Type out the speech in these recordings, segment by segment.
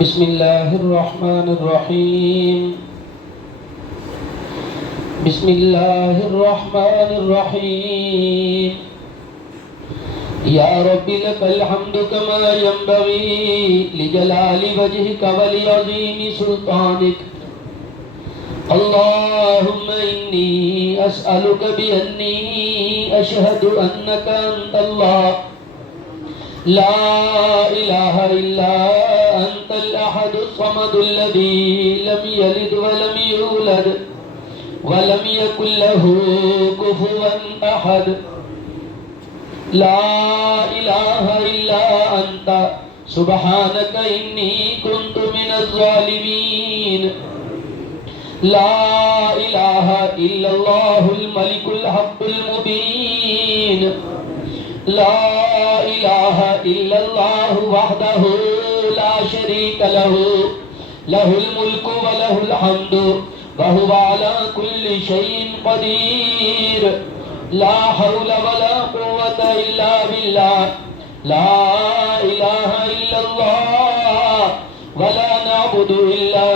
بسم الله الرحمن الرحيم. بسم الله الرحمن الرحيم. يا رب لك الحمد كما ينبغي لجلال وجهك ولعظيم سلطانك. اللهم إني أسألك بأني أشهد أنك أنت الله لا إله إلا أنت الأحد الصمد الذي لم يلد ولم يولد ولم يكن له كفوا أحد. لا إله إلا أنت سبحانك إني كنت من الظالمين. لا إله إلا الله الملك الحق المبين. لا إله إلا الله وحده لا شريك له، له الملك وله الحمد وهو على كل شيء قدير. لا حول ولا قوة إلا بالله. لا إله إلا الله ولا نعبد إلا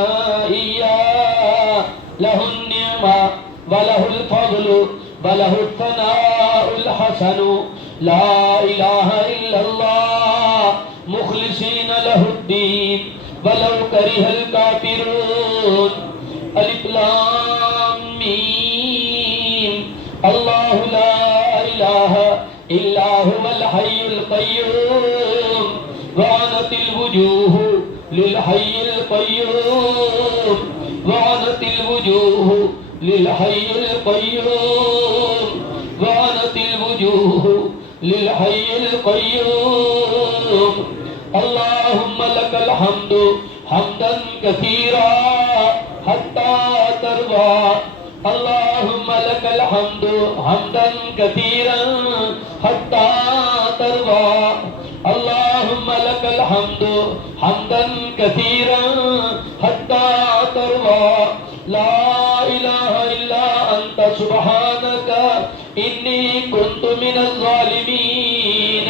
إياه. له النعمة وله الفضل وله الثناء الحسن. لا إله إلا الله مخلصين له الدين ولو كره الكافرون. الف لام ميم. الله لا إله إلا هو الحي القيوم وعنت الوجوه للحي القيوم وعنت الوجوه للحي القيوم وعنت الوجوه للحي القيوم. اللهم لك الحمد حمدا كثيرا حتى ترضى. اللهم لك الحمد حمدا كثيرا حتى ترضى. اللهم لك الحمد حمدا كثيرا حتى ترضى. لا إله إلا أنت سبحانك إني كنت من الظالمين.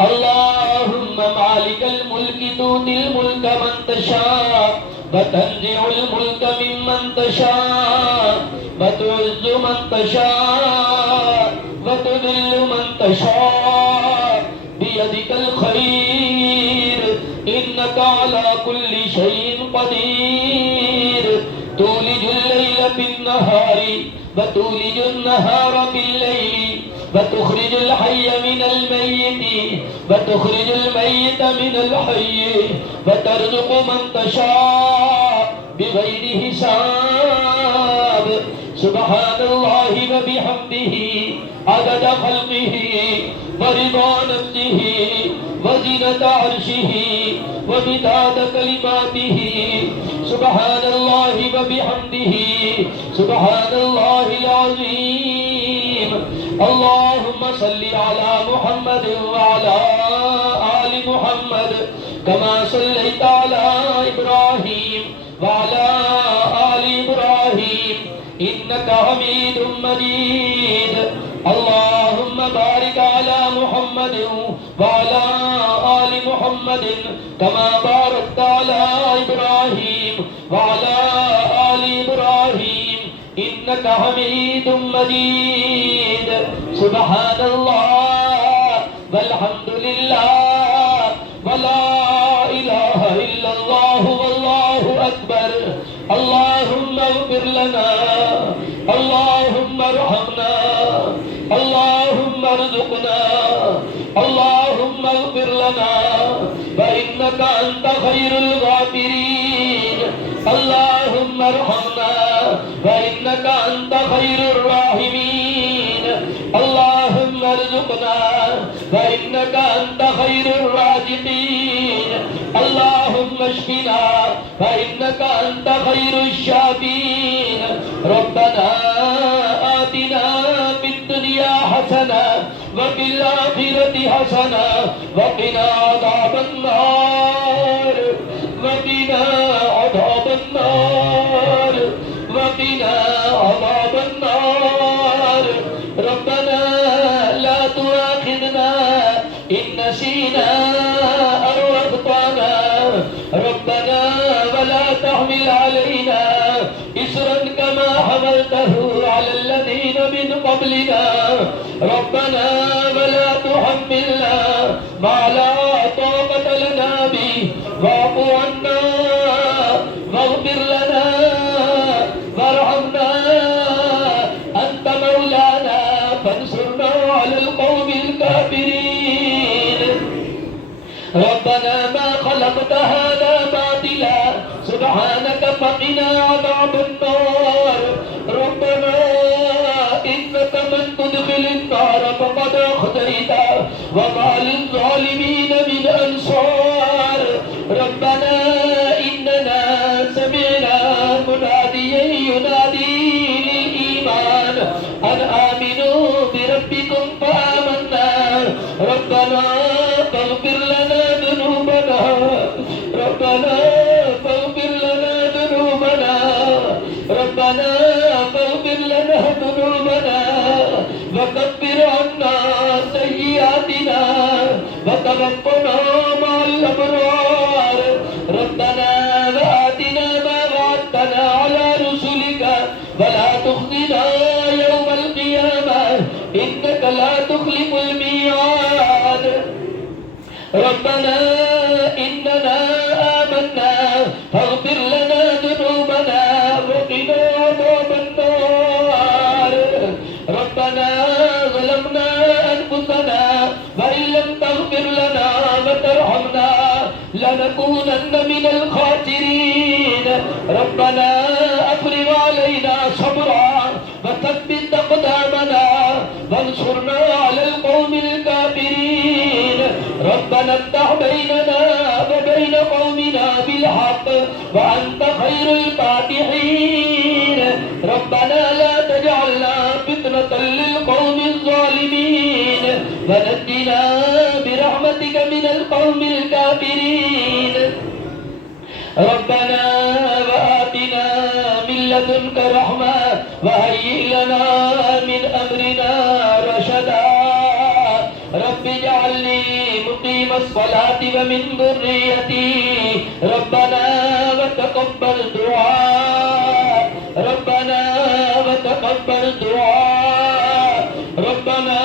اللهم مالك الملك تؤتي الملك من تشاء وتنزع الملك ممن تشاء وتعز من تشاء وتذل من تشاء بيدك الخير إنك على كل شيء قدير. تولج الليل في النهار وتولج النهار في الليل وتخرج الحي من الميت وتخرج الميت من الحي وترزق من تشاء بغير حساب. سبحان الله وبحمده عدد خلقه ورضا نفسه وزنة عرشه ومداد كلماته. سبحان الله وبحمده سبحان الله العظيم. اللهم صل على محمد وعلى آل محمد كما صليت على إبراهيم وعلى آل إبراهيم إنك حميد مجيد. اللهم بارك على محمد وعلى آل محمد كما باركت على إبراهيم وعلى آل إبراهيم إنك حميد مجيد. سبحان الله والحمد لله ولا إله إلا الله والله أكبر. اللهم اغفر لنا، اللهم ارحمنا، اللهم ارزقنا، اللهم اغفر لنا فإنك أنت خير الغافرين. اللهم ارحمنا فإنك أنت خير الراحمين. اللهم ارزقنا فإنك أنت خير الرازقين. اللهم اشفنا فإنك أنت خير الشافين. ربنا آتنا في الدنيا حسنة وفي الآخرة حسنة وقنا عذاب النار وقنا عذاب النار وقنا عذاب النار. ربنا لا تؤاخذنا إن نسينا أو أخطأنا ربنا ولا تحمل علينا إصرا كما حملته على الذين من قبلنا ربنا ولا تحملنا ما لا طاقة لنا به واعف عنا واغفر لنا وارحمنا أنت مولانا فانصرنا على القوم الكافرين ربنا ما خلقت هذا باطلا سبحانك فقنا عذاب النار ربنا إنك من تدخل النار فقد أخزيته وما للظالمين من أنصار ربنا إننا سمعنا مناديا ينادي للإيمان أن آمنوا بربكم فآمنا ربنا فاغفر لنا ذنوبنا ربنا فاغفر لنا ذنوبنا ربنا فاغفر لنا ذنوبنا وكفر عنا سيئاتنا وتوفنا مع الأبرار ربنا وآتنا ما وعدتنا على رسلك ولا تخزنا يوم القيامة إنك لا تخلف الميعاد ربنا إننا آمنا فاغفر لنا ذنوبنا وقنا عذاب النار ربنا ظلمنا أنفسنا وإن لم تغفر لنا وترحمنا لنكونن من الخاسرين ربنا أفرغ علينا صبرا وثبت أقدامنا وانصرنا على القوم الكافرين ربنا افتح بيننا وبين قومنا بالحق وأنت خير الفاتحين ربنا لا تجعلنا فتنة للقوم الظالمين ونجنا برحمتك من القوم الكافرين ربنا وآتنا من لدنك رحمة وهيئ لنا من أمرنا رشدا رب اجعلني مقيم الصلاة ومن ذريتي ربنا وتقبل دعاء ربنا وتقبل دعاء ربنا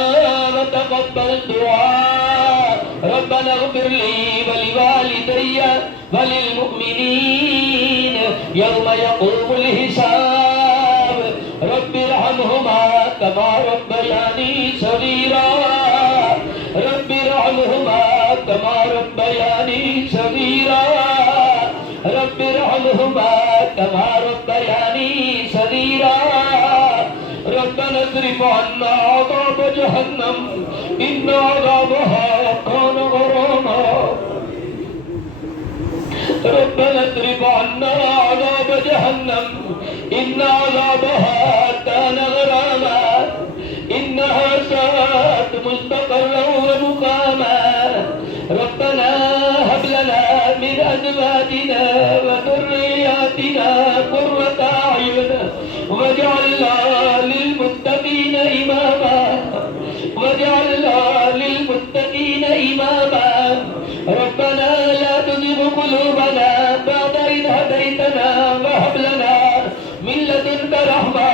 وتقبل دعاء ربنا اغفر لي ولوالدي وللمؤمنين يوم يقوم الحساب رب ارحمهما كما ربياني صغيرا رب ارحمهما كما ربياني صغيرا رب ارحمهما كما ربياني صغيرا ربنا اصرف عنا عذاب جهنم إن عذابها كان غراما ربنا اصرف عنا عذاب جهنم إن عذابها كان غراما إنها ساءت مستقرا ومقاما ربنا هب لنا من أزواجنا وذرياتنا قرة أعين واجعلنا للمتقين إماما واجعلنا للمتقين إماما ربنا لا تزغ قلوبنا بعد إذ هديتنا وهب لنا من لدنك رحمة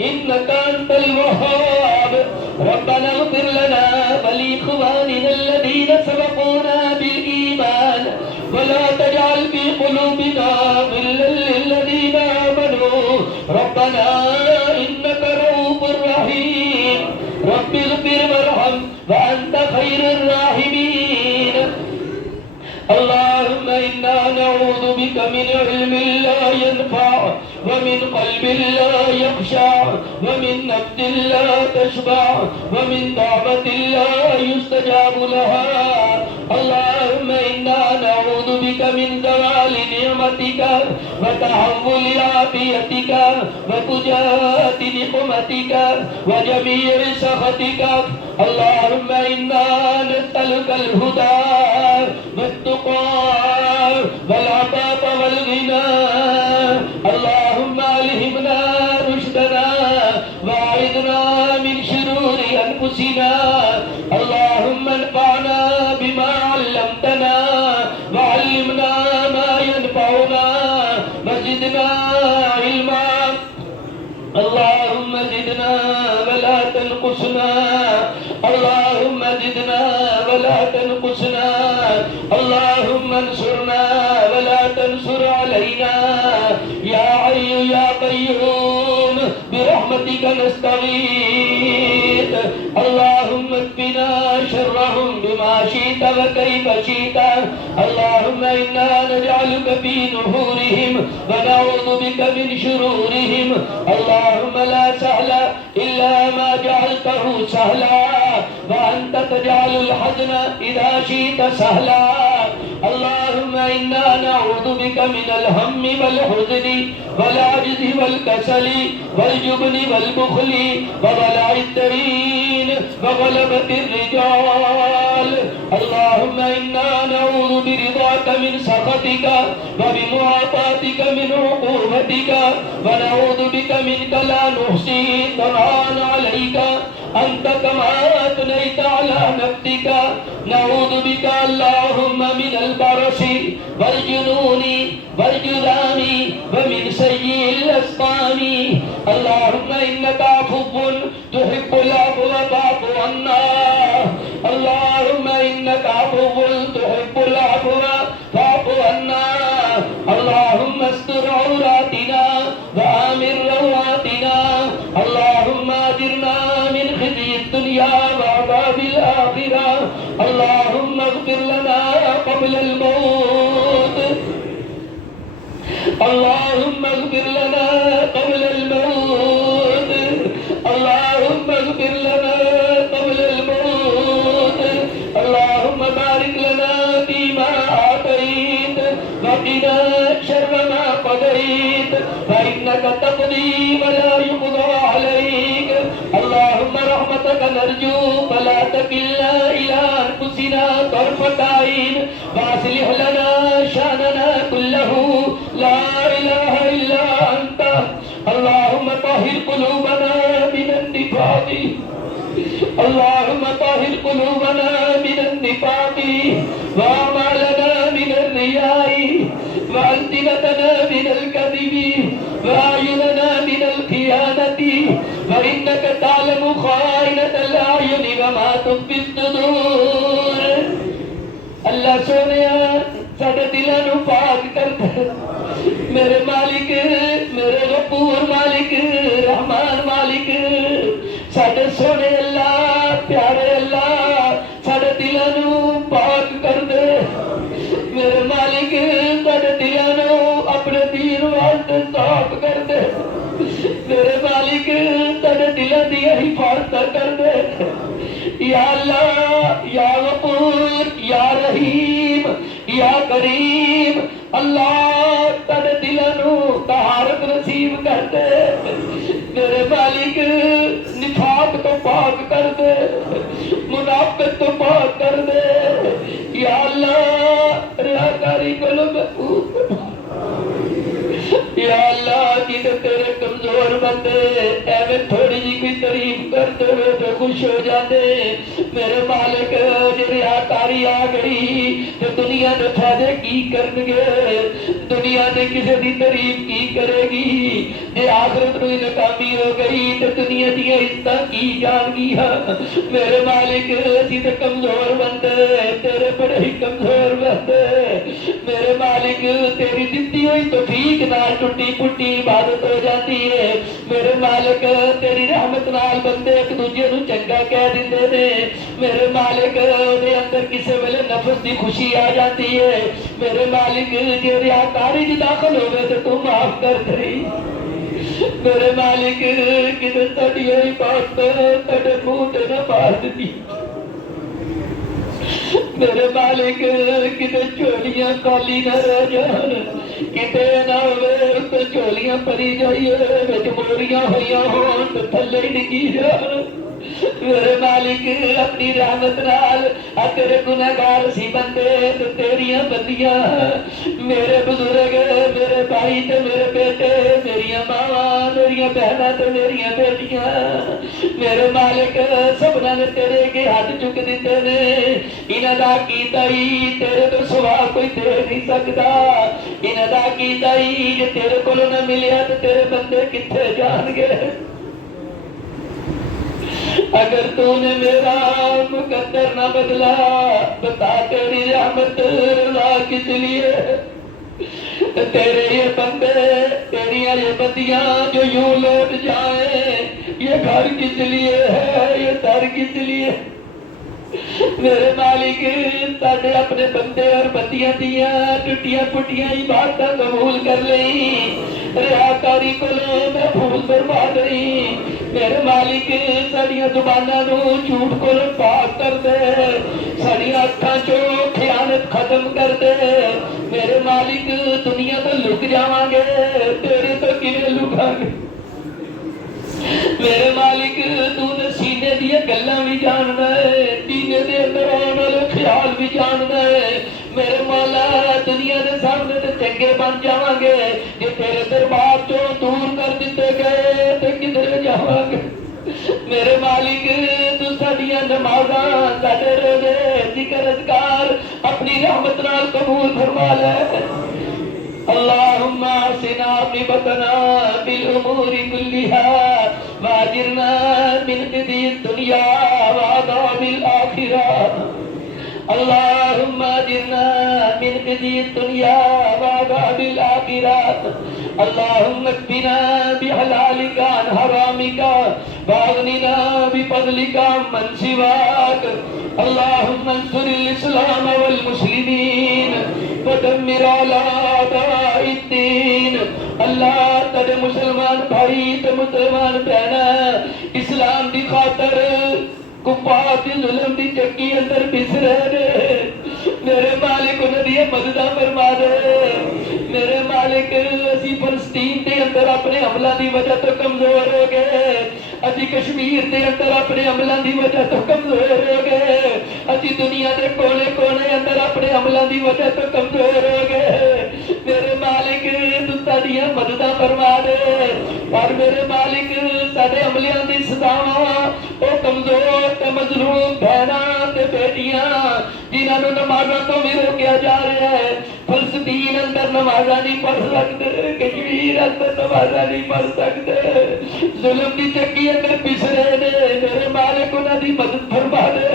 إنك أنت الوهاب ربنا اغفر لنا ولإخواننا الذين سبقونا بالإيمان ولا تجعل في قلوبنا غلا للذين آمنوا ربنا إنك رؤوف رحيم رب اغفر وارحم وأنت خير الراحمين اللهم إنا نعوذ بك من علم لا ينفع ومن قلب لا يخشع ومن نفس لا تشبع ومن دعوة لا يستجاب لها اللهم إنا نعوذ بك من زوال نعمتك وتحول عافيتك وفجاءة نقمتك وجميع سخطك اللهم إنا نسألك الهدى والتقى والعفاف والغنى اللهم ألهمنا رشدنا وأعذنا من شرور أنفسنا اللهم انفعنا بما علمتنا وعلمنا ما ينفعنا وزدنا علما اللهم زدنا ولا تنقصنا اللهم زدنا ولا تنقصنا اللهم انصرنا ولا تنصر علينا يا حي يا قيوم برحمتك نستغيث اللهم اكفنا شرهم بما شئت وكيف شئت اللهم إنا نجعلك في نحورهم ونعوذ بك من شرورهم اللهم لا سهل إلا ما جعلته سهلا وأنت تجعل الحزن إذا شئت سهلا اللهم إنا نعوذ بك من الهم والحزن والعجز والكسل والجبن والبخل وضلع الدين وغلبة الرجال اللهم إنا نعوذ برضاك من سخطك وبمعافاتك من عقوبتك ونعوذ بك منك لا نحصي ثناء عليك أنت كما أثنيت على نفسك نعوذ بك اللهم من البرص والجنون والجذام ومن سيء الأسقام اللهم إنك عفو تحب العفو فاعف عنا اللهم إنك عفو تحب العفو فاعف عنا اللهم استر عوراتنا وآمن رواتنا اللهم أجرنا من خزي الدنيا وعذاب الآخرة اللهم اغفر لنا قبل الموت اللهم اغفر لنا قبل الموت اللهم اغفر لنا قبل الموت اللهم بارك لنا فيما أعطيت وقنا شر ما قضيت فإنك تقضي ولا يقضى عليك اللهم رحمتك نرجو فلا تكلنا إلى أنفسنا طرفة عين وأصلح لنا شأننا كله لا إله إلا أنت اللهم طهر قلوبنا من النفاق اللهم طهر قلوبنا من النفاق وأعمالنا من الرياء وألسنتنا من الكذب وأعيننا من الخيانة فإنك تعلم خائنة الأعين وما تخفي الصدور اللہ سونیا ساڈے دلاں نوں پاک کر دے میرے مالک میرے غفور مالک رحمان مالک ساڈے سونے اللہ پیارے اللہ ساڈے دلاں نوں پاک کر دے میرے مالک ساڈے دلاں نوں اپنے دین واسطے صاف کر دے میرے مالک ساڈے دلاں دی حفاظت کر دے یا اللہ یا غفور یا رحیم یا کریم اللہ تیرے دلوں نوں طہارت نصیب کر دے میرے مالک نفاق تو پاک کر دے منافقت تو پاک کر دے یا اللہ ریاکاری کو محفوظ یا اللہ جن تیرے کمزور بندے ایویں تھوڑی جی کوئی تعریف کرتے ہوئے تو خوش ہو جاتے میرے مالک جی ریاکاری آ گئی تو دنیا نے فائدے کی کرن گے دنیا نے کسی دی تعریف کی کرے گی جی آخرت میں ناکامی ہو گئی تو دنیا دی عزت کی جان گیا میرے مالک اسی تے کمزور بندے تیرے بڑے ہی کمزور بندے میرے مالک تیری دتی ہوئی تو ٹھیک نہ ٹوٹی پھٹی عبادت ہو جاتی ہے میرے مالک تیری رحمت نال بندے ایک دوجے نوں چنگا کہہ دیندے نے میرے مالک دے اندر کسے ویلے نفس دی خوشی آ جاتی ہے میرے مالک جے ریاکاری دی داخل ہوے تے تو معاف کر دے میرے مالک کدے تڑی ہوئی بات تڑے منہ تے نہ مار دتی میرے مالک کدے چولیاں خالی نہ رہ جان کتے نہ ہوئے تو چولیاں پری جائیے وچ موریاں ہوئیاں ہون تو تھلے ڈگی جان میرے مالک اپنی رحمت نال تیرے گنہگار سی بندے تو تیریاں بندیاں میرے بزرگ میرے بھائی تے میرے بیٹے میریاں ماواں میریاں بہناں تے میریاں بیٹیاں میرے مالک سبنا نے تیرے کے ہاتھ چک دیتے نے انہاں دا کیتا ہی تیرے تو سوا کوئی دے نہیں سکدا انہاں دا کیتا ہی جے تیرے کولوں نہ ملیا تے تیرے بندے کتھے جان گے؟ اگر تو نے میرا مقدر نہ بدلا بتا تیری رحمت رضا کس لیے؟ تیرے یہ بندے تیری یہ بندیاں جو یوں لوٹ جائیں یہ گھر کس لیے ہے یہ در کس لیے؟ میرے مالک ساڈے اپنے بندے اور بندیاں دیاں ٹوٹیاں پٹیاں عبادتاں قبول کر لئی ریاکاری کولوں محفوظ فرما دئی میرے مالک ساڈیاں زباناں نوں جھوٹ کولوں پاک کر دے ساڈیاں اکھاں چوں خیانت ختم کر دے میرے مالک دنیا تو لک جاواں گے تیرے تو کیویں لکاں گے؟ میرے مالک تو نے سینے دیا گلاں بھی جاننا ہے سینے دے اندر آن والے خیال بھی جاننا ہے میرے مولا دنیا دے سامنے تے چنگے بن جاواں گے جے تیرے دربار چوں دور کر دتے گئے تے کدھر جاواں گے؟ میرے مالک تو ساڈیاں نمازاں ساڈے روزے ذکر اذکار اپنی رحمت نال قبول فرما لے اللہم آسنا عاقبتنا بالامور کلها واجرنا من خزي الدنيا وعذاب الآخرة اللهم اجرنا من خزي الدنيا وعذاب الآخرة اللهم اكفنا بحلالك عن حرامك واغننا بفضلك عمن سواك اللهم انصر الاسلام والمسلمين ودمر على اعداء الدين اللہ تیرے مسلمان بھائی تے مسلمان بہنا اسلام دی خاطر کفار دی ظلم دی چکی اندر پس رہے میرے مالک انہاں دی مدداں فرما دے میرے مالک اسی فلسطین دے اندر اپنے حملہ دی وجہ تو کمزور ہو گئے اسی کشمیر دے اندر اپنے عملہ دی وجہ تو کمزور ہو گئے اسی دنیا دے کونے کونے اندر اپنے عملہ دی وجہ تو کمزور ہو گئے میرے مالک تو ساڈیاں مدداں فرما دے اور میرے مالک ساڈے عملیاں دی سزاواں او کمزور تے مظلوم بہناں تے بیٹیاں جنہاں نوں نمازاں تو بھی روکیا جا رہا ہے فلسطین اندر نمازاں نہیں پڑھ سکتے کشمیر اندر نمازاں نہیں پڑھ سکتے ظلم دی چکی اندر پسرے نے میرے مالک انہاں دی مدد فرما دے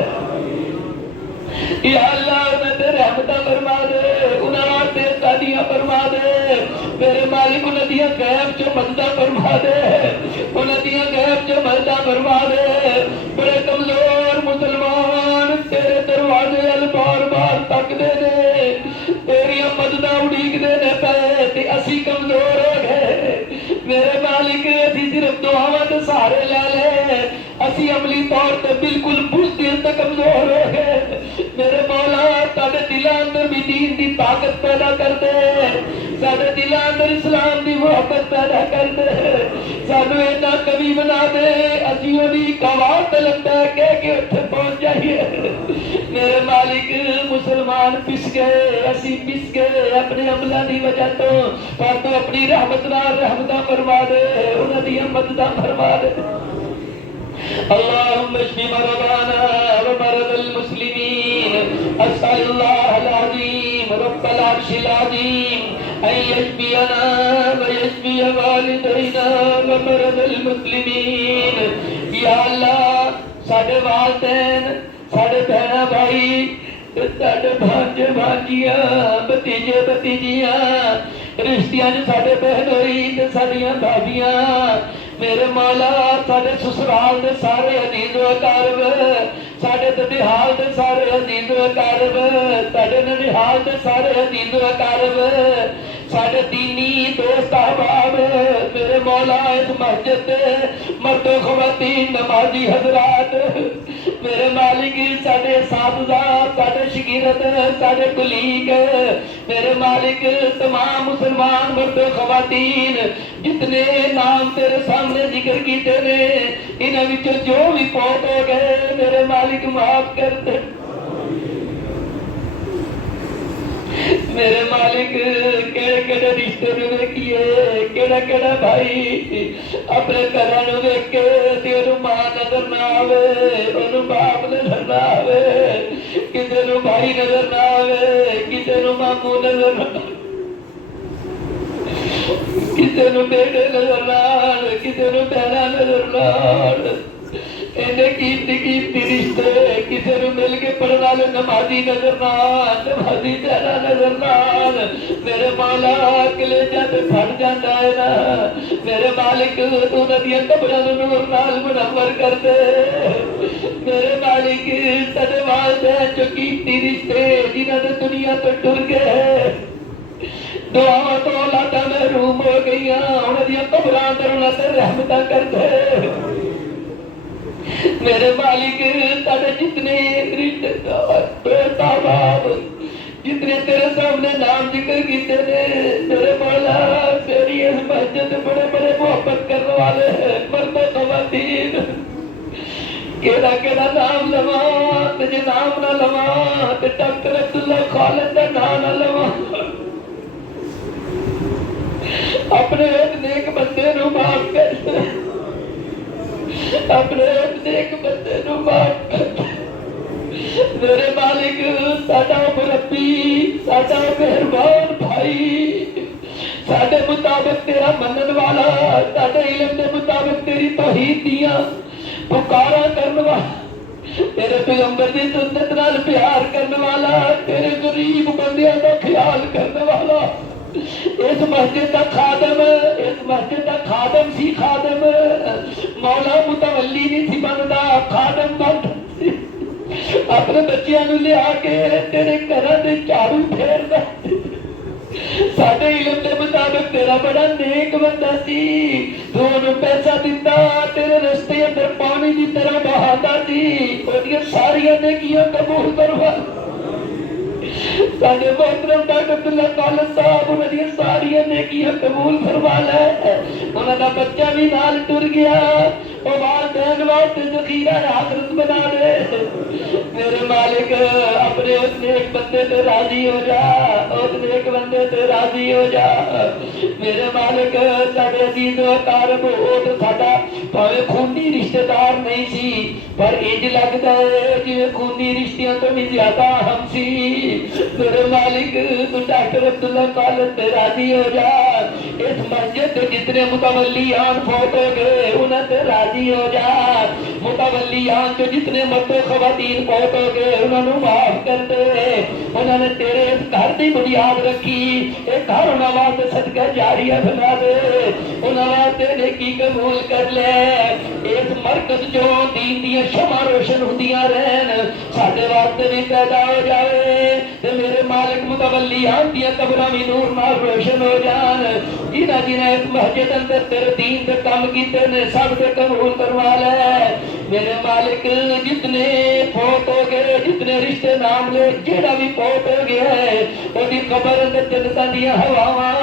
یا اللہ انہاں تے رحمتاں فرما دے انہاں واسطے سادیاں فرما دے میرے مالک انہاں دیاں غیب چوں مدداں فرما دے انہاں دیاں غیب چوں مدداں فرما دے بڑے کمزور مسلمان تیرے دروازے ال بار بار تکدے نے تیریاں مدداں اڑیکدے نے پے تے اسی کمزور ہو گئے میرے مالک اسی صرف دعاواں دے سہارے لے لے اسی عملی طور تے بالکل بزدل تے کمزور ہو گئے میرے مولا ساڈے دلاں اندر بھی دین دی طاقت پیدا کر دے ساڈے دلاں اندر اسلام دی محبت پیدا کر دے سانو اینا قوی بنا دے اسی اونی گواہ طلبتا ہے کہ اتھے پہنچ جائیے میرے مالک مسلمان پس گئے اسی پس گئے اپنے عملہ دی وجہ تو پر تو اپنی رحمت نال رحمتاں فرما دے انہاں دی مدداں فرما دے اللهم اشف مرضانا ومرضى المسلمين اسال الله العظيم رب العرش العظيم ان يشفينا ويشفي والدينا ومرضى المسلمين یا اللہ ساڈے والدین ساڈے بہنا بھائی ساڈے بھانجے بھانجیاں بھتیجے بھتیجیاں رشتیاں ساڈے بہن ہوئی تے ساڈیاں بھابیاں میرے مولا ساڈے سسرال دے سارے عزیز و اقارب ساڈے ددیحال دے سارے عزیز و اقارب ساڈے ننیحال دے سارے عزیز و اقارب ساڈے دینی دوست احباب میرے مولا اس مسجد دے مرد و خواتین نمازی حضرات میرے مالک ساڈے اساتذہ ساڈے شاگرد ساڈے کلیگ میرے مالک تمام مسلمان مرد و خواتین جتنے نام تیرے سامنے ذکر کیتے نے انہاں وچوں جو بھی فوت ہو گئے میرے مالک معاف کر دے میرے مالک کہڑے کہڑے رشتے نو ویکھیے کہڑا کہڑا بھائی اپنے گھراں نو ویکھ کے تے اونوں ماں نظر نہ آوے اونوں باپ نظر نہ آوے کسے نو بھائی نظر نہ آوے کسے نو ماموں نظر نہ آوے کسی نو بیٹے نظر لان کسی نو بہنا نظر لان قیمتی رشتے کسی نو مل کے پڑھنے والے نمازی نظر لان نمازی بہنا نظر لان میرے مولا کلیجہ تے پھٹ جاتا ہے نا میرے مالک تو ندیاں قبراں نوں نور نال منور کر دے میرے مالک تیرے والدین جو قیمتی رشتے جنہاں نے دنیا تو ٹر گئے دعا تو اولاداں محروم ہو گئی انہاں دی قبراں اندر انہاں تے رحمتاں کر دے میرے مالک تیرے جتنے رشتے دار بیٹا باپ جتنے تیرے سامنے نام ذکر کیتے نے میرے مولا تیری اس مسجد بڑے بڑے محبت کرنے والے مرد و خواتین کیڑا کیڑا نام لواں تے جے نام نہ لواں تے ڈاکٹر عبداللہ خالد دا نام نہ لواں اپنے ایک نیک بندے نو معاف کر اپنے ایک نیک بندے نو معاف کر میرے مالک ساڈا مربی ساڈا مہربان بھائی ساڈے مطابق تیرا منن والا ساڈے علم دے مطابق تیری توحید دیاں پکارا کرنے والا تیرے پیغمبر دی سنت نال پیار کرنے والا تیرے غریب بندیاں دا خیال کرنے والا اس مسجد کا خادم اس مسجد کا خادم سی خادم مولا متولی نہیں سی بنتا خادم بن اپنے بچیاں نو لے آ کے تیرے گھراں دے جھاڑو پھیردا ساڈے علم دے مطابق تیرا بڑا نیک بندہ سی تو انہوں پیسہ دیتا تیرے رستے اندر پانی دی طرح بہاتا سی انہوں ساریاں نیکیاں قبول کروا ساڈے محترم ڈاکٹر عبداللہ خالد صاحب انہوں نے ساریاں نیکیاں قبول فرما لے انہوں دا بچہ بھی نال ٹر گیا وہ والدین واسطے ذخیرہ آخرت بنا دے میرے مالک اپنے اس نیک بندے تے راضی ہو جا اس نیک بندے تے راضی ہو جا میرے مالک ساڈے عزیز و اقارب وہ تو ساڈا پاویں خونی رشتہ دار نہیں سی پر انج لگدا ہے جویں خونی رشتیاں تو بھی زیادہ اہم سی میرے مالک تو ڈاکٹر عبداللہ خالد تے راضی ہو جا اس مسجد کے جتنے متولیان فوت ہو گئے انہاں تے راضی ہو جا متولیان جو جتنے مرد و خواتین فوت ہو گئے انہوں نے معاف کر دے انہوں نے تیرے اس گھر کی بنیاد رکھی ایک گھر انہوں واسطے صدقہ جاریہ بنا دے انہوں واسطے نیکی قبول کر لے اس مرکز جو دین دیا شمع روشن ہوندیاں رہن ساڈے واسطے بھی پیدا ہو جائے تے میرے مالک متولیان دیا قبراں بھی نور نال روشن ہو جان جنہاں جنہاں اس مسجد اندر تیرے دین دے کام کیتے نے سب دے قبول کروا لے میرے مالک جتنے فوت ہو گئے جتنے رشتے نام لے جیڑا بھی فوت ہو گیا ہے وہی قبر اندر جنتاں دیاں ہواواں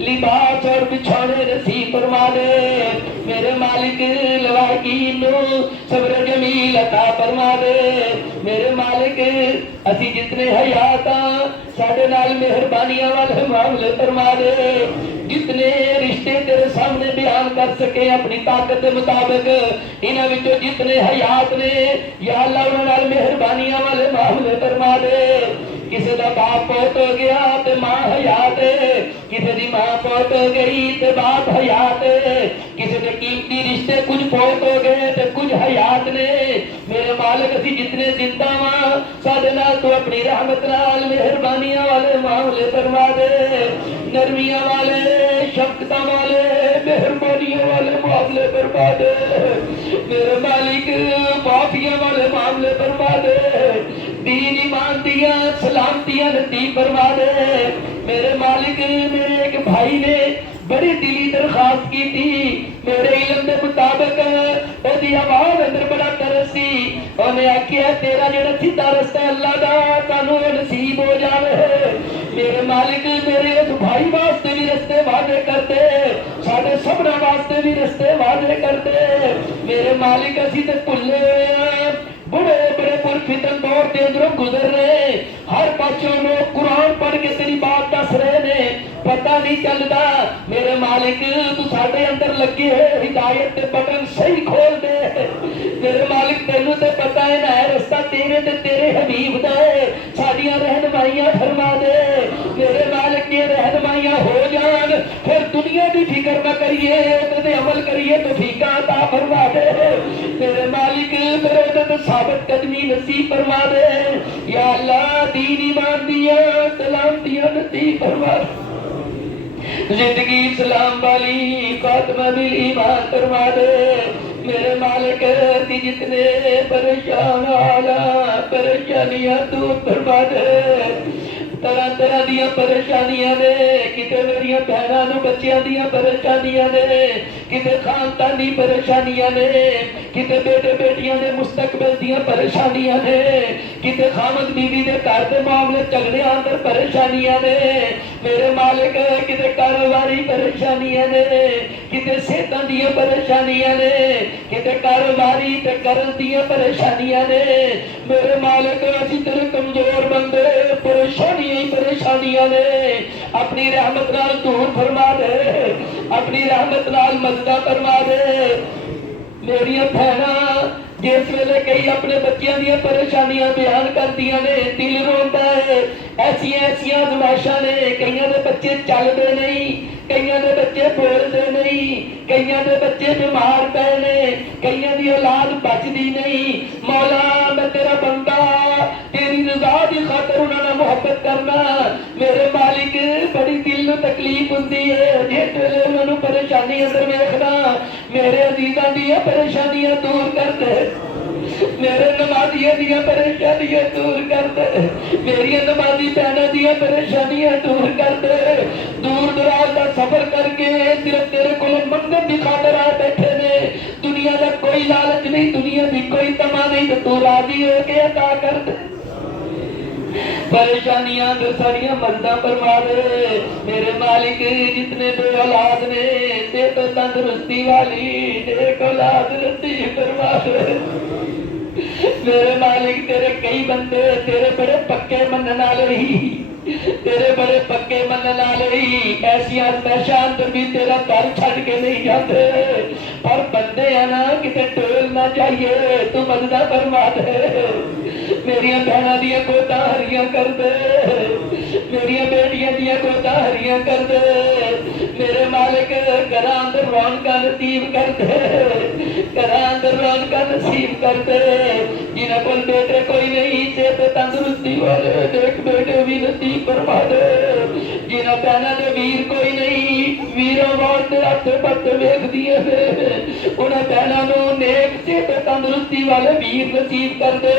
لباس اور بچھونے نصیب فرما دے میرے مالک لواحقین نو صبر جمیل عطا فرما دے میرے مالک اسی جتنے حیات ہاں ساڈے نال مہربانیاں والے معاملے فرما دے جتنے رشتے تیرے سامنے بیان کر سکے اپنی طاقت کے مطابق انہاں وچوں جتنے حیات نے یا اللہ انہاں نال مہربانیاں والے معاملے فرما دے کسی دا باپ فوت ہو گیا تے ماں حیات ہے کسی دی ماں فوت ہو گئی تے باپ حیات ہے کسی دے قیمتی رشتے کچھ فوت ہو گئے تے کچھ حیات نے میرے مالک اسی جتنے زندہ ہاں ساڈے نال تو اپنی رحمت نال مہربانیاں والے معاملے فرما دے نرمیاں والے شفقتاں والے مہربانیاں والے معاملے فرما دے میرے مالک معافیاں والے معاملے فرما دے دین ایمان دیا سلامتیاں نصیب فرما دے میرے مالک میرے ایک بھائی نے بڑی دلی درخواست کی تھی میرے علم کے مطابق وہی آواز اندر بڑا ترس سی انہیں آخیا تیرا جڑا سیدھا رستہ اللہ دا تانوں نصیب ہو جاوے میرے مالک میرے اس بھائی واسطے بھی رستے واضح کر دے ساڈے سبنا واسطے بھی رستے واضح کر دے میرے مالک اسی تے بھلے ہوئے ہیں بڑے بڑے پرفتن دور کے اندروں گزر رہے ہر پاسوں لوگ قرآن پڑھ کے تیری بات دس رہے نے پتہ نہیں چلتا میرے مالک تو ساڈے اندر لگے ہوئے ہدایت کے بٹن صحیح کھول دے میرے مالک تینوں تے پتہ ہے نہ رستہ تیرے تے تیرے حبیب دا ہے ساڈیاں رہنمائیاں فرما دے میرے مالک یہ رہنمائیاں ہو جان پھر دنیا دی فکر کریے تے عمل کریے تو فیقہ عطا فرما دے میرے مالک میرے تے ثابت قدمی نصیب فرما دے یا اللہ دین ایمان دیا سلامتیاں نصیب فرما دے زندگی اسلام والی خاتمہ بالایمان فرما دے میرے مالک دی جتنے پریشان حالا پریشانیاں دور فرما دے طرح طرح دیا پریشانیاں نے کتے میری بہنوں نو بچیاں دیا پریشانیاں نے کتے خاندانی پریشانیاں نے کتے بیٹے بیٹیاں دے مستقبل دیا پریشانیاں نے کتے خامد بیوی دے گھر دے معاملے جھگڑے اندر پریشانیاں نے میرے مالک کتے کاروباری پریشانیاں نے کتے صحت دیا پریشانیاں نے کتے کاروباری تے کرن دیا پریشانیاں نے میرے مالک اسی تیرے کمزور بندے پریشانیاں نے اپنی رحمت نال دور فرما دے اپنی رحمت نال مدد فرما دے میری بہناں جس ویلے کئی اپنے بچیاں دیا پریشانیاں بیان کردیاں نے دل روندا ہے ایسی آزمائشاں نے کئیاں دے بچے چلدے نہیں کئیاں دے بچے بولدے نہیں کئیاں دے بچے بیمار پے نے کئیاں دی اولاد بچدی نہیں مولا میں تیرا بندہ تیری رضا دی خاطر انہاں نال محبت کرنا میرے مالک بڑی دل نو تکلیف ہوندی ہے جس ویلے انہاں نو پریشانی اندر ویکھنا میرے عزیزاں دی پریشانیاں دور کر دے میرے نمازیاں دیا پریشانیاں دور کر دے میری نمازی بہنوں دیا پریشانیاں دور کر دے دور دراز کا سفر کر کے صرف تیرے کو منگل کی خاطر آ بیٹھے نے دنیا کا کوئی لالچ نہیں دنیا کی کوئی تما نہیں تو راضی ہو کے عطا کر دے پریشانیاں تو ساریاں مردہ فرما دے میرے مالک جتنے بے اولاد نے تے تو تندرستی والی نیک اولاد نصیب فرما دے میرے مالک تیرے کئی بندے تیرے بڑے پکے منن والے ہی تیرے بڑے پکے منن والے ہی ایسی آزمائشاں اندر بھی تیرا گھر چھڈ کے نہیں جاتے پر بندے ہیں نا کتے ٹول نہ چاہیے تو مدد فرما دے میری بہنوں دیا گودا ہریاں کر دے میری بیٹیاں دیا گودا ہریاں کر دے میرے مالک گھراں اندر رونقاں نصیب کر دے گھراں اندر رونقاں نصیب کر دے جنہاں کول بیٹے کوئی نہیں صحت تندرستی والے دیکھ بیٹے بھی نصیب فرما دے جنہاں بہنوں دے ویر کوئی نہیں ویروں موت دے ہاتھ پت ویکھ دیے انہاں بہنوں نو نیک صحت تندرستی والے ویر نصیب کر دے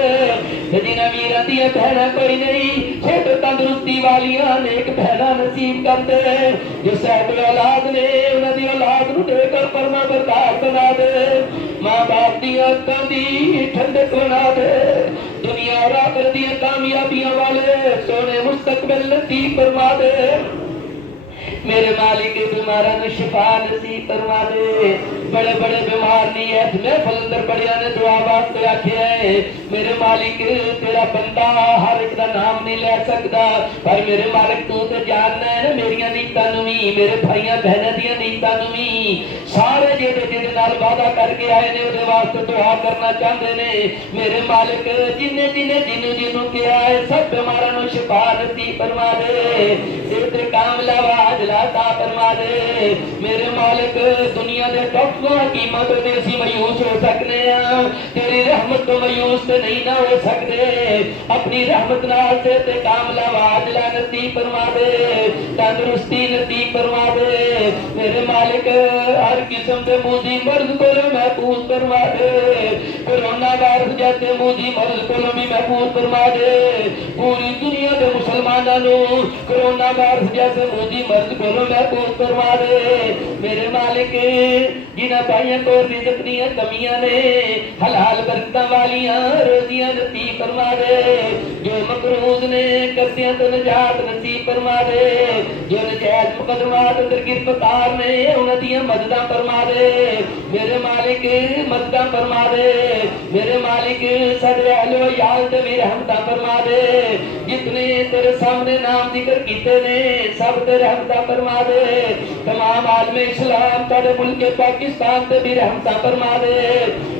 جنہاں ویراں دیا بہناں کوئی نہیں صحت تندرستی والیاں نیک بہناں نصیب کر دے جو صاحب اولاد نے انہاں دی اولاد نو دے کر فرما بردار بنا دے ماں باپ دی اکھاں دی ٹھنڈک بنا دے دنیا اور آخرت دی کامیابیاں والے سونے مستقبل نصیب فرما دے میرے مالک بیماراں نو شفا نصیب فرما دے بڑے بڑے بیمار نہیں ہے محفل اندر بڑیاں نے دعا واسطے آکھیا ہے میرے مالک تیرا بندہ ہر ایک دا نام نہیں لے سکدا پر میرے مالک تو تے جاننا ہے نا میریاں نیتاں نو وی میرے بھائیاں بہناں دیاں نیتاں نو وی سارے جڑے نال وعدہ کر کے آئے نے اودے واسطے دعا کرنا چاہندے نے میرے مالک جنوں کیا ہے سب بیماراں نو شفا نصیب فرما دے صحت کاملہ واجلہ عطا فرما دے میرے مالک دنیا دے ڈاکٹراں حکیماں تو اسی مایوس ہو سکنے ہیں تیری رحمت تو مایوس تے نہیں نہ ہو سکتے اپنی رحمت نال صحت کاملہ واجلہ نصیب فرما دے تندرستی نصیب فرما دے میرے مالک ہر قسم دے موذی مرض کو محفوظ فرما دے کورونا وائرس جیسے موذی مرض کو بھی محفوظ فرما دے پوری دنیا دے مسلماناں نو کورونا وائرس جیسے موذی مرض کو محفوظ فرما دے میرے مالک جنہاں بھائیاں کو رزق دیاں کمیاں نے حلال برکتاں والیاں روزیاں نصیب فرما دے جو مقروض نے قرضیاں تو نجات نصیب فرما دے جو نجائز مقدمات اندر گرفتار نے انہاں دیاں مدداں فرما دے میرے مالک مدداں فرما دے میرے مالک سارے اہل و عیال تے بھی رحمتاں فرما دے جتنے تیرے سامنے نام ذکر کیتے نے سب تے رحمتاں فرما دے تمام عالم اسلام تیرے ملک پاکستان تے بھی رحمتاں فرما دے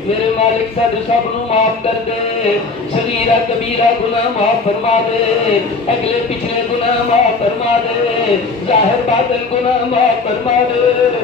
میرے مالک سب نو معاف کر دے صغیرہ کبیرہ گناہ معاف فرما دے اگلے پچھلے گناہ معاف فرما دے ظاہر باطن گناہ معاف فرما دے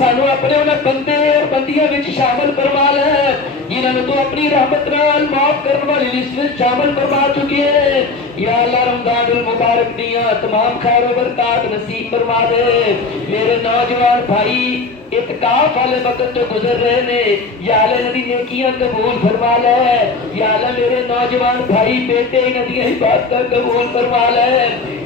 سانو اپنے انہاں بندے اور بندیاں وچ شامل فرما لے جنہاں نوں تو اپنی رحمت نال معاف کرن والی لسٹ وچ شامل فرما چکی ہے یا اللہ رمضان المبارک دیاں تمام خیر و برکات نصیب فرما دے میرے نوجوان بھائی اعتکاف والے وقت جو گزر رہے نے یا اللہ ندی نیکیاں قبول فرما لے یا اللہ میرے نوجوان بھائی بیٹے ندی عبادت قبول فرما لے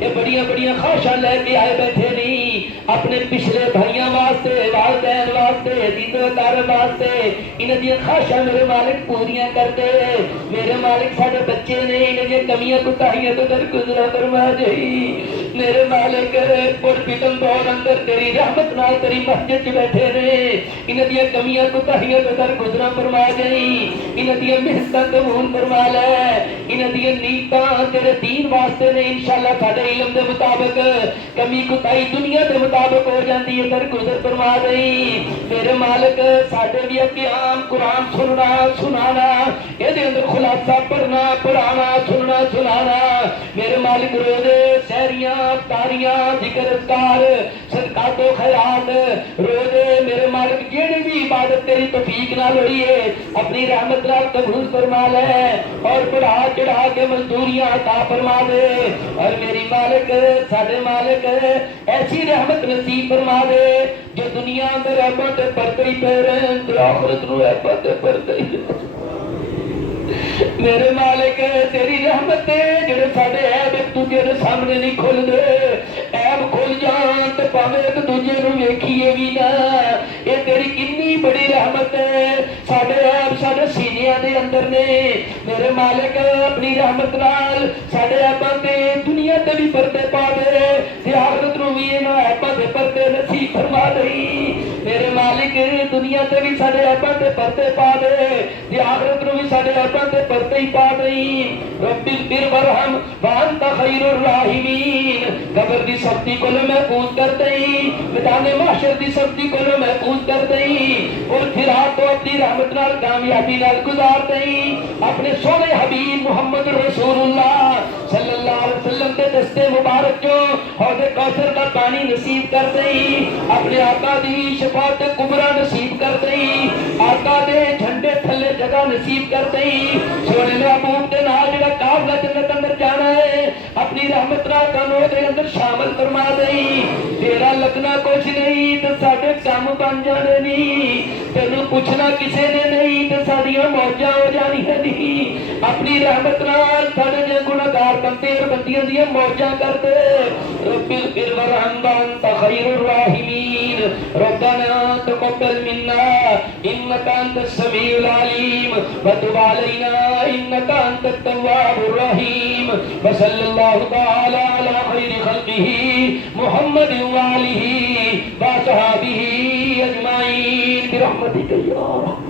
یہ بڑیاں بڑیاں خواہشاں لے کے آئے بیٹھے نہیں اپنے پچھلے بھائیاں واسطے والدین واسطے عزیز وقار واسطے انہاں دی خواہشاں میرے مالک پوریاں کر دے میرے مالک ساڈے بچے نے انہاں دی کمیاں کوتاہیاں تو درگزر فرما جئی میرے مالک پر پیتم دور اندر تیری رحمت نال تیری مسجد چ بیٹھے نے انہاں دی کمیاں کوتاہیاں تو درگزر فرما جئی انہاں دی محنتاں قبول فرما لے انہاں دی نیتاں تیرے دین واسطے نے انشاءاللہ ساڈے علم دے مطابق کمی کوتاہی دنیا دے مطابق ہو جاندی ہے درگزر فرما دئی میرے مالک ساڈے بھی قیام قرآن سننا سنانا اے دے اندر خلاصہ پڑھنا پڑھانا سننا سنانا میرے مالک روزے سحریاں افطاریاں ذکر اذکار صدقات و خیرات روزے میرے مالک جیڑی بھی عبادت تیری توفیق نال ہوئی ہے اپنی رحمت نال قبول فرما لے اور بڑھا چڑھا کے مزدوریاں عطا فرما دے اور میری مالک ساڈے مالک ایسی رحمت نصیب فرما دے جو دنیا میں رحمت پڑتے ہی پہ رہے ہیں آخرت نو رحمت پڑتے ہی میرے مالک تیری رحمت جڑے ساڈے عیب ایک دوجے دے سامنے نہیں کھل دے عیب کھل جان تے پاویں ایک دوجے نوں ویکھیے وی نہ اے تیری کتنی بڑی رحمت ہے ساڈے عیب ساڈے سینیاں دے اندر نے میرے مالک اپنی رحمت نال ساڈے عیباں تے دنیا تے بھی پردے پا دے تے آخرت نوں وی انہاں عیباں دے پردے نصیب فرما دئی میرے مالک دنیا تے بھی ساڈے عیباں تے پردے پا دے تے آخرت نوں وی ساڈے عیباں تے پردے ہی پا دئی رب اغفر وارحم وانت خیر الراحمین قبر دی سختی کو محفوظ کر دئی میدان محشر دی سختی کو محفوظ کر دئی اور پھر تو اپنی رحمت نال کامیابی نال گزار دئی اپنے سونے حبیب محمد رسول اللہ صلی اللہ علیہ وسلم کے دستے مبارک جو حوض کوثر کا پانی نصیب کر دئی اپنے آقا دی شفاعت کبریٰ نصیب کر دئی آقا دے جھنڈے تھلے جگہ نصیب کر دئی سونے محبوب کے نال جڑا قافلہ جنت اندر جانا ہے اپنی رحمت نال کانوں دے اندر شامل فرما دئی تیرا لگنا کچھ نہیں تے ساڈے کام بن جانے نہیں تینوں پوچھنا کسے نے نہیں تے ساڈیاں موجاں ہو جانیاں نہیں اپنی رحمت نال ساڈے جے گنہگار بندے اور بندیاں دیاں موجاں کر دے رب اغفر وارحم وانت خیر الراحمین ربنا تقبل منا انك انت السميع العليم وتب علينا انك انت التواب الرحيم وصلى الله تعالى على خير خلقه محمد وآله وصحبه اجمعين برحمتك يا رب